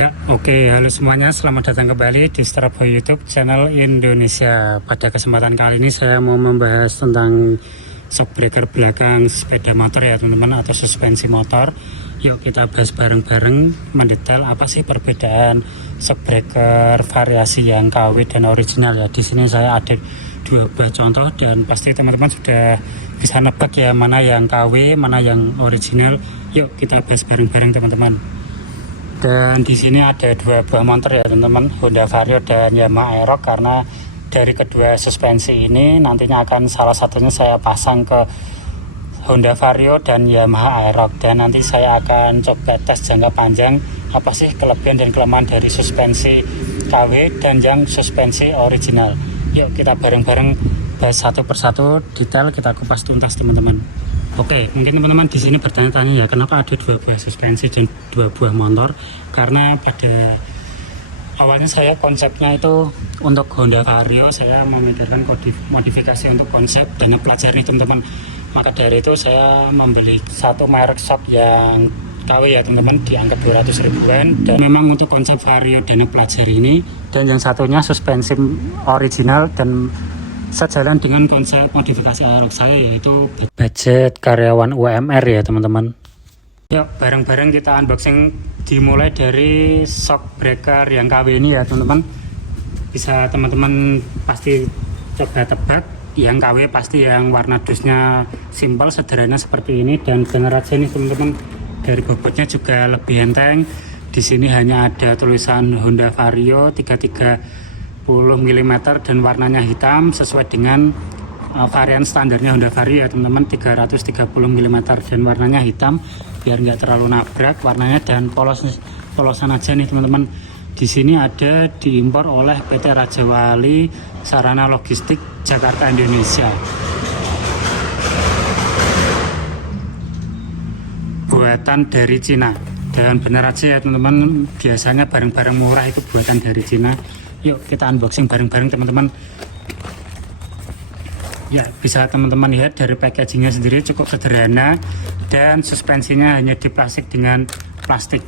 Ya, oke, halo semuanya, selamat datang kembali di Starboy YouTube channel Indonesia. Pada kesempatan kali ini saya mau membahas tentang shockbreaker belakang sepeda motor ya teman-teman, atau suspensi motor. Yuk kita bahas bareng-bareng mendetail apa sih perbedaan shockbreaker variasi yang KW dan original ya. Di sini saya ada dua buah contoh dan pasti teman-teman sudah bisa nebak ya mana yang KW, mana yang original. Yuk kita bahas bareng-bareng teman-teman. Dan di sini ada dua buah motor ya teman-teman, Honda Vario dan Yamaha Aerox. Karena dari kedua suspensi ini nantinya akan salah satunya saya pasang ke Honda Vario dan Yamaha Aerox, dan nanti saya akan coba tes jangka panjang apa sih kelebihan dan kelemahan dari suspensi KW dan yang suspensi original. Yuk kita bareng-bareng bahas satu persatu, detail kita kupas tuntas teman-teman. Oke, mungkin teman-teman di sini bertanya-tanya ya, kenapa ada dua buah suspensi dan dua buah motor? Karena pada awalnya saya konsepnya itu untuk Honda Vario, saya memikirkan modifikasi untuk konsep dana pelajar nih teman-teman. Maka dari itu saya membeli satu merek shock yang KW ya teman-teman, di angka 200 ribuan. Dan memang untuk konsep Vario dana pelajar ini, dan yang satunya suspensi original dan sejalan dengan konsep modifikasi Aerox saya, yaitu budget karyawan UMR ya teman-teman. Yuk bareng-bareng kita unboxing, dimulai dari shockbreaker yang KW ini ya teman-teman. Bisa teman-teman pasti coba tebak, yang KW pasti yang warna dusnya simpel sederhana seperti ini, dan generasi ini teman-teman dari bobotnya juga lebih enteng. Di sini hanya ada tulisan Honda Vario 330 mm dan warnanya hitam sesuai dengan varian standarnya Honda Vario ya teman-teman, 330 mm dan warnanya hitam biar nggak terlalu nabrak warnanya, dan polosan aja nih teman-teman. Di sini ada diimpor oleh PT Raja Wali Sarana Logistik Jakarta Indonesia. Buatan dari Cina, dan benar aja ya teman-teman, biasanya barang-barang murah itu buatan dari Cina. Yuk kita unboxing bareng-bareng teman-teman. Ya, bisa teman-teman lihat dari packagingnya sendiri cukup sederhana, dan suspensinya hanya di plastik dengan plastik.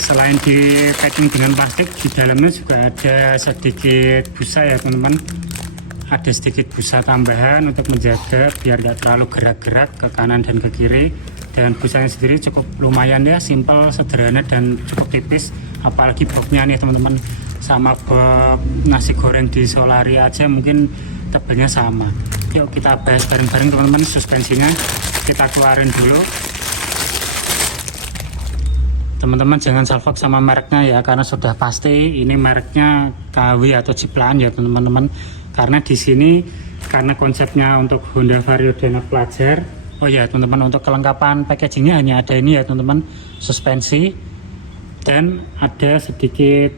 Selain di packing dengan plastik, di dalamnya juga ada sedikit busa ya teman-teman. Ada sedikit busa tambahan untuk menjaga biar tidak terlalu gerak-gerak ke kanan dan ke kiri. Dan busanya sendiri cukup lumayan ya, simpel, sederhana, dan cukup tipis. Apalagi boxnya nih teman-teman, sama box nasi goreng di Solari aja mungkin tebalnya sama. Yuk kita bahas bareng-bareng teman-teman. Suspensinya kita keluarin dulu teman-teman, jangan salfok sama mereknya ya, karena sudah pasti ini mereknya KW atau Ciplaan ya teman-teman. Karena di sini karena konsepnya untuk Honda Vario dana pelajar. Oh ya teman-teman, untuk kelengkapan packagingnya hanya ada ini ya teman-teman, suspensi, dan ada sedikit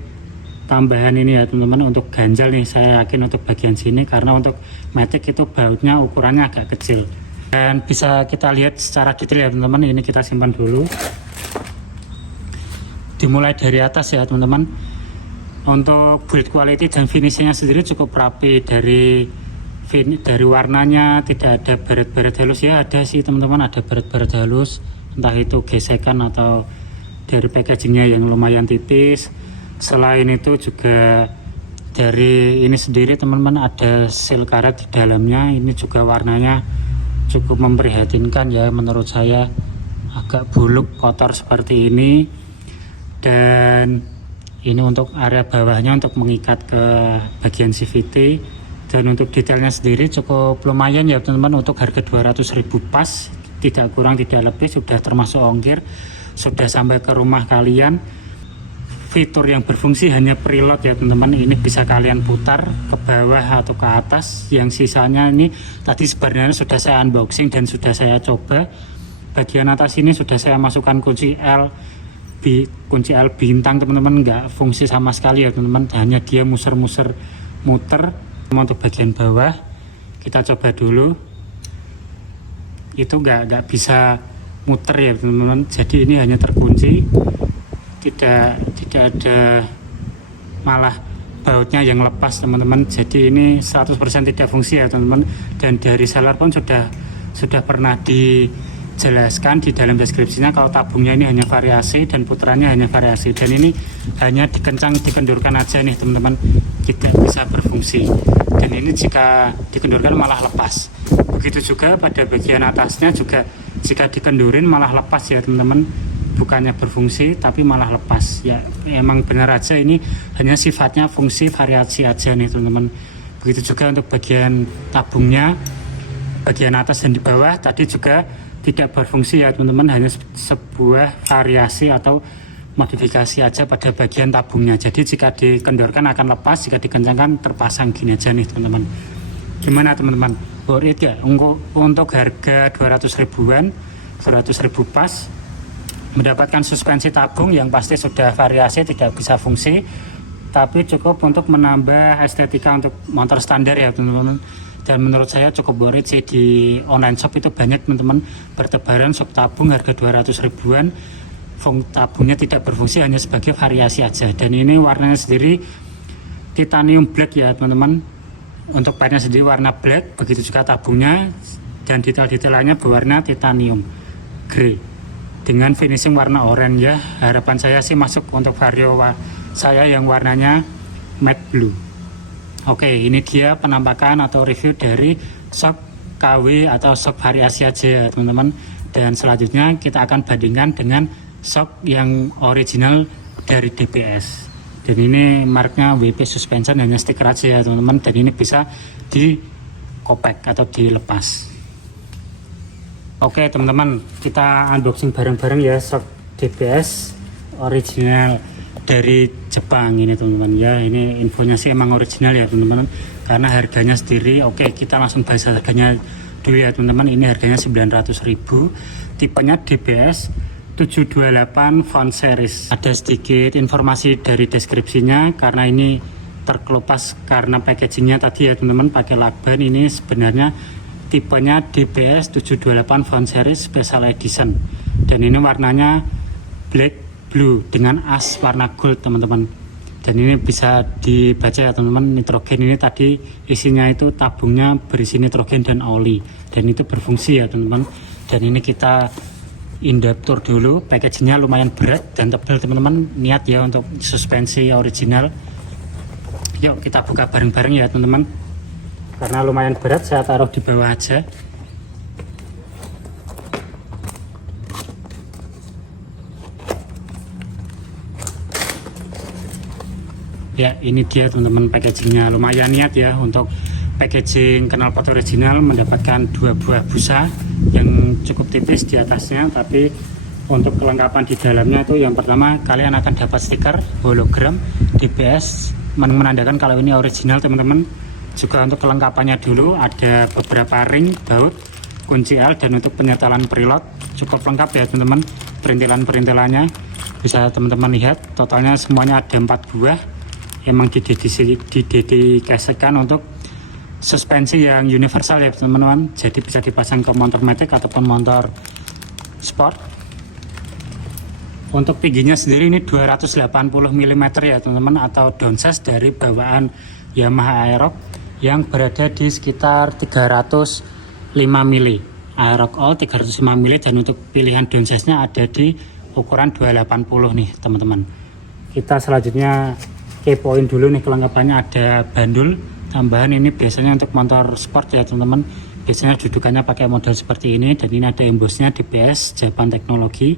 tambahan ini ya teman-teman untuk ganjal nih, saya yakin untuk bagian sini, karena untuk matic itu bautnya ukurannya agak kecil. Dan bisa kita lihat secara detail ya teman-teman. Ini kita simpan dulu, dimulai dari atas ya teman-teman. Untuk build quality dan finishingnya sendiri cukup rapi. Dari warnanya tidak ada baret-baret halus ya, ada sih teman-teman, ada baret-baret halus, entah itu gesekan atau dari packagingnya yang lumayan tipis. Selain itu juga dari ini sendiri teman-teman ada seal karet di dalamnya. Ini juga warnanya cukup memprihatinkan ya menurut saya, agak buluk kotor seperti ini. Dan ini untuk area bawahnya untuk mengikat ke bagian CVT. Dan untuk detailnya sendiri cukup lumayan ya teman-teman, untuk harga 200.000 pas, tidak kurang tidak lebih, sudah termasuk ongkir, sudah sampai ke rumah kalian. Fitur yang berfungsi hanya preload ya teman-teman, ini bisa kalian putar ke bawah atau ke atas. Yang sisanya ini tadi sebenarnya sudah saya unboxing dan sudah saya coba. Bagian atas ini sudah saya masukkan kunci L bintang teman-teman, nggak fungsi sama sekali ya teman-teman, hanya dia muter. Untuk bagian bawah kita coba dulu, itu nggak bisa muter ya teman-teman, jadi ini hanya terkunci, tidak ada malah bautnya yang lepas teman-teman. Jadi ini 100% tidak fungsi ya teman-teman. Dan dari seller pun sudah pernah jelaskan di dalam deskripsinya kalau tabungnya ini hanya variasi dan putarannya hanya variasi, dan ini hanya dikendurkan aja nih teman-teman, tidak bisa berfungsi. Dan ini jika dikendurkan malah lepas. Begitu juga pada bagian atasnya juga, jika dikendurin malah lepas ya teman-teman, bukannya berfungsi tapi malah lepas. Ya emang benar aja ini hanya sifatnya fungsi variasi aja nih teman-teman. Begitu juga untuk bagian tabungnya, bagian atas dan di bawah tadi juga tidak berfungsi ya teman-teman, hanya sebuah variasi atau modifikasi aja pada bagian tabungnya. Jadi jika dikendorkan akan lepas, jika dikencangkan terpasang gini aja nih teman-teman. Gimana teman-teman, worth it ya? Untuk harga 200 ribuan, 200 ribu pas mendapatkan suspensi tabung yang pasti sudah variasi, tidak bisa fungsi, tapi cukup untuk menambah estetika untuk motor standar ya teman-teman. Dan menurut saya cukup worth it sih. Di online shop itu banyak teman-teman bertebaran sub tabung harga 200 ribuan, tabungnya tidak berfungsi, hanya sebagai variasi aja. Dan ini warnanya sendiri titanium black ya teman-teman, untuk partnya sendiri warna black, begitu juga tabungnya, dan detail-detailnya berwarna titanium grey dengan finishing warna oranye ya. Harapan saya sih masuk untuk vario saya yang warnanya matte blue. Oke, ini dia penampakan atau review dari shock KW atau shock variasi aja ya teman-teman. Dan selanjutnya kita akan bandingkan dengan shock yang original dari DBS. Dan ini marknya WP Suspension, hanya stiker aja ya teman-teman. Dan ini bisa dikopek atau dilepas. Oke teman-teman, kita unboxing bareng-bareng ya shock DBS original dari Jepang ini teman-teman ya. Ini infonya sih emang original ya teman-teman, karena harganya sendiri. Oke, kita langsung bahas harganya dulu ya teman-teman. Ini harganya 900.000, tipenya DBS 728 font series. Ada sedikit informasi dari deskripsinya karena ini terkelupas karena packagingnya tadi ya teman-teman, pakai lakban. Ini sebenarnya tipenya DBS 728 font series special edition, dan ini warnanya black blue dengan as warna gold teman-teman. Dan ini bisa dibaca ya teman-teman, nitrogen ini tadi isinya itu tabungnya berisi nitrogen dan oli, dan itu berfungsi ya teman-teman. Dan ini kita in-depth tour dulu. Packagingnya lumayan berat dan tebal teman-teman, niat ya untuk suspensi original. Yuk kita buka bareng-bareng ya teman-teman, karena lumayan berat saya taruh di bawah aja. Ya ini dia teman-teman packagingnya, lumayan niat ya untuk packaging knalpot original, mendapatkan 2 buah busa yang cukup tipis di atasnya. Tapi untuk kelengkapan di dalamnya itu yang pertama kalian akan dapat stiker hologram DBS menandakan kalau ini original teman-teman. Juga untuk kelengkapannya dulu ada beberapa ring, baut, kunci L, dan untuk penyetelan preload cukup lengkap ya teman-teman. Perintilan-perintilannya bisa teman-teman lihat, totalnya semuanya ada 4 buah. Emang didedikasikan untuk suspensi yang universal ya teman-teman, jadi bisa dipasang ke motor matic ataupun motor sport. Untuk tingginya sendiri ini 280 mm ya teman-teman, atau downsize dari bawaan Yamaha Aerox yang berada di sekitar 305 mm. Aerox All 305 mm, dan untuk pilihan downsize nya ada di ukuran 280 nih teman-teman. Kita selanjutnya kepoin dulu nih kelengkapannya. Ada bandul tambahan, ini biasanya untuk motor sport ya teman-teman, biasanya dudukannya pakai model seperti ini. Dan ini ada embosnya DBS Japan Teknologi,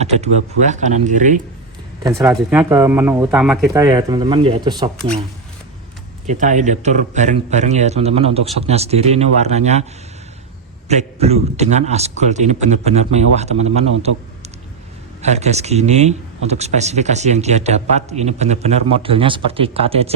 ada 2 buah kanan kiri. Dan selanjutnya ke menu utama kita ya teman-teman, yaitu shocknya. Kita adaptor bareng-bareng ya teman-teman. Untuk shocknya sendiri ini warnanya black blue dengan as gold. Ini benar-benar mewah teman-teman. Untuk harga segini, untuk spesifikasi yang dia dapat, ini benar-benar modelnya seperti KTC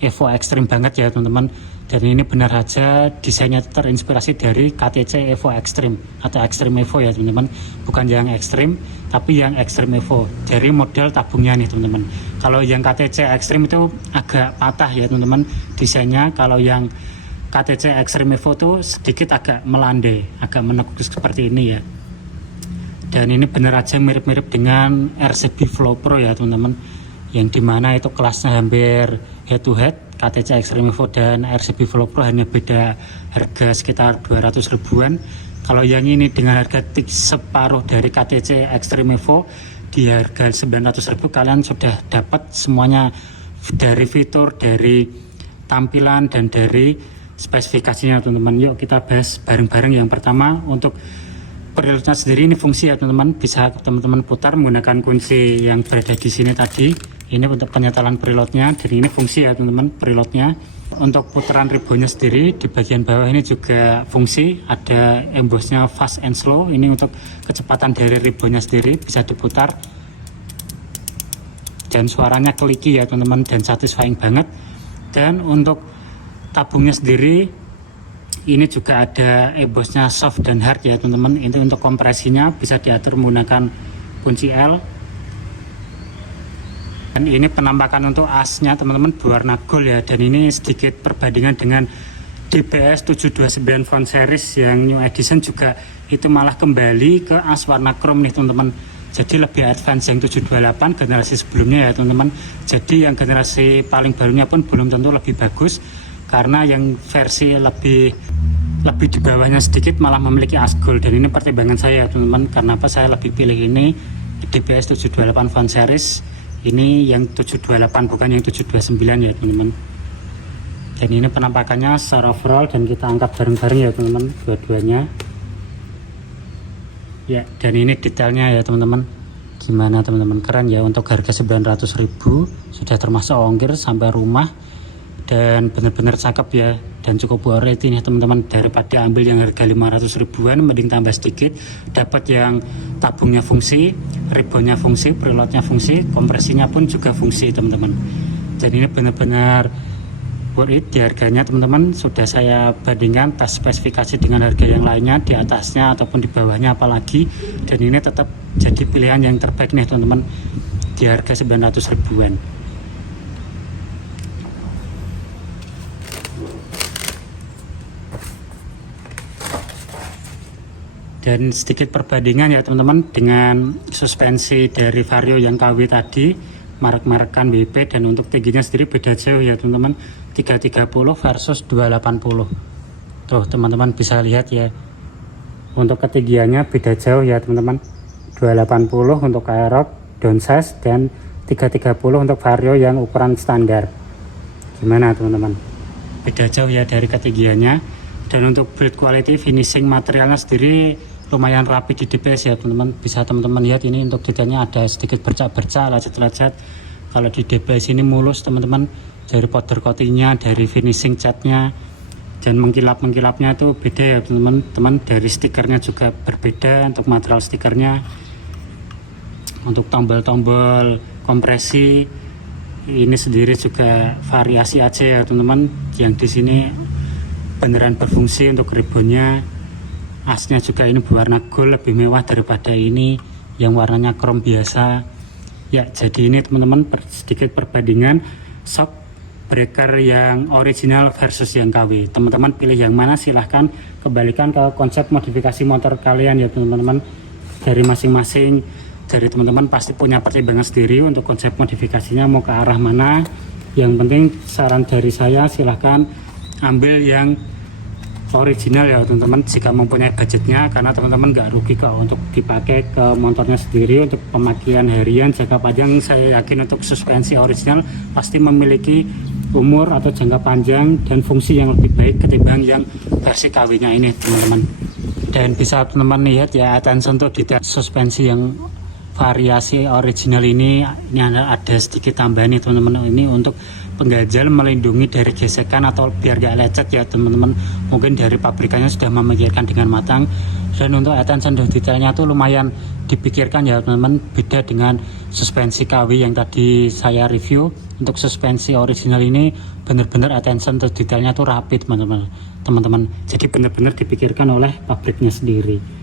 Evo Extreme banget ya teman-teman. Dan ini benar saja desainnya terinspirasi dari KTC Evo Extreme atau Extreme Evo ya teman-teman, bukan yang Extreme tapi yang Extreme Evo dari model tabungnya nih teman-teman. Kalau yang KTC Extreme itu agak patah ya teman-teman desainnya, kalau yang KTC Extreme Evo itu sedikit agak melandai, agak menekuk seperti ini ya. Dan ini benar aja mirip-mirip dengan RCB Flow Pro ya teman-teman, yang dimana itu kelasnya hampir head to head. KTC Extreme Evo dan RCB Flow Pro hanya beda harga sekitar 200 ribuan, Kalau yang ini dengan harga separuh dari KTC Extreme Evo di harga 900.000, kalian sudah dapat semuanya dari fitur, dari tampilan, dan dari spesifikasinya teman-teman. Yuk kita bahas bareng-bareng. Yang pertama, untuk preloadnya sendiri, ini fungsi ya teman-teman, bisa teman-teman putar menggunakan kunci yang berada di sini tadi. Ini untuk penyetelan preloadnya, jadi ini fungsi ya teman-teman preloadnya. Untuk putaran ribbonnya sendiri di bagian bawah ini juga fungsi, ada embossnya fast and slow. Ini untuk kecepatan dari ribbonnya sendiri bisa diputar, dan suaranya kliki ya teman-teman, dan satisfying banget. Dan untuk tabungnya sendiri ini juga ada embossnya soft dan hard ya teman-teman. Ini untuk kompresinya bisa diatur menggunakan kunci L. Dan ini penampakan untuk asnya teman-teman berwarna gold ya, dan ini sedikit perbandingan dengan DBS 729 Font Series yang new edition juga itu malah kembali ke as warna chrome nih teman-teman. Jadi lebih advance yang 728 generasi sebelumnya ya teman-teman. Jadi yang generasi paling barunya pun belum tentu lebih bagus, karena yang versi lebih di bawahnya sedikit malah memiliki as gold. Dan ini pertimbangan saya teman-teman, karena apa saya lebih pilih ini DBS 728 Font Series. Ini yang 728 bukan yang 729 ya teman-teman. Dan ini penampakannya secara overall, dan kita angkat bareng-bareng ya teman-teman dua-duanya. Ya, dan ini detailnya ya teman-teman. Gimana teman-teman, keren ya. Untuk harga 900.000 sudah termasuk ongkir sampai rumah, dan benar-benar cakep ya, dan cukup worth it ya teman-teman. Daripada ambil yang harga 500 ribuan, mending tambah sedikit, dapat yang tabungnya fungsi, ribbonnya fungsi, preloadnya fungsi, kompresinya pun juga fungsi teman-teman. Dan ini benar-benar worth it di harganya teman-teman. Sudah saya bandingkan tes spesifikasi dengan harga yang lainnya di atasnya ataupun di bawahnya apalagi, dan ini tetap jadi pilihan yang terbaik nih teman-teman di harga 900 ribuan. Dan sedikit perbandingan ya teman-teman dengan suspensi dari Vario yang KW tadi, merek-merekan WP, dan untuk tingginya sendiri beda jauh ya teman-teman, 330 versus 280. Tuh teman-teman bisa lihat ya, untuk ketinggiannya beda jauh ya teman-teman. 280 untuk Aerox downsize, dan 330 untuk Vario yang ukuran standar. Gimana teman-teman, beda jauh ya dari ketinggiannya. Dan untuk build quality, finishing materialnya sendiri lumayan rapi di DBS ya teman-teman. Bisa teman-teman lihat ini untuk detailnya ada sedikit bercak-bercak, lecet-lecet. Kalau di DBS ini mulus teman-teman, dari powder coatingnya, dari finishing catnya, dan mengkilap-mengkilapnya itu beda ya teman-teman. Dari stikernya juga berbeda untuk material stikernya. Untuk tombol-tombol kompresi ini sendiri juga variasi aja ya teman-teman. Yang di sini beneran berfungsi untuk ribbonnya. Asnya juga ini berwarna gold, lebih mewah daripada ini yang warnanya chrome biasa ya. Jadi ini teman-teman sedikit perbandingan shock breaker yang original versus yang KW. Teman-teman pilih yang mana, silahkan kembalikan ke konsep modifikasi motor kalian ya teman-teman. Dari masing-masing, dari teman-teman pasti punya pertimbangan sendiri untuk konsep modifikasinya mau ke arah mana. Yang penting saran dari saya, silahkan ambil yang original ya teman-teman jika mempunyai budgetnya, karena teman-teman nggak rugi kok untuk dipakai ke motornya sendiri. Untuk pemakaian harian jangka panjang, saya yakin untuk suspensi original pasti memiliki umur atau jangka panjang dan fungsi yang lebih baik ketimbang yang versi KW nya ini teman-teman. Dan bisa teman-teman lihat ya, attention untuk detail suspensi yang variasi original ini ada sedikit tambahan nih teman-teman. Ini untuk pengganjal, melindungi dari gesekan atau biar gak lecet ya teman-teman. Mungkin dari pabrikannya sudah memikirkan dengan matang. Dan untuk attention detailnya tuh lumayan dipikirkan ya teman-teman. Beda dengan suspensi KW yang tadi saya review. Untuk suspensi original ini benar-benar attention detailnya tuh rapi teman-teman. Jadi benar-benar dipikirkan oleh pabriknya sendiri.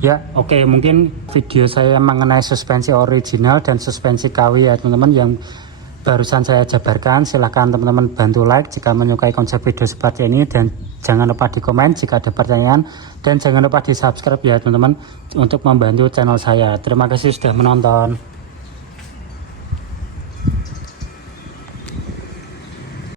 Ya, oke, mungkin video saya mengenai suspensi original dan suspensi KW ya teman-teman yang barusan saya jabarkan. Silahkan teman-teman bantu like jika menyukai konsep video seperti ini, dan jangan lupa di komen jika ada pertanyaan, dan jangan lupa di subscribe ya teman-teman untuk membantu channel saya. Terima kasih sudah menonton.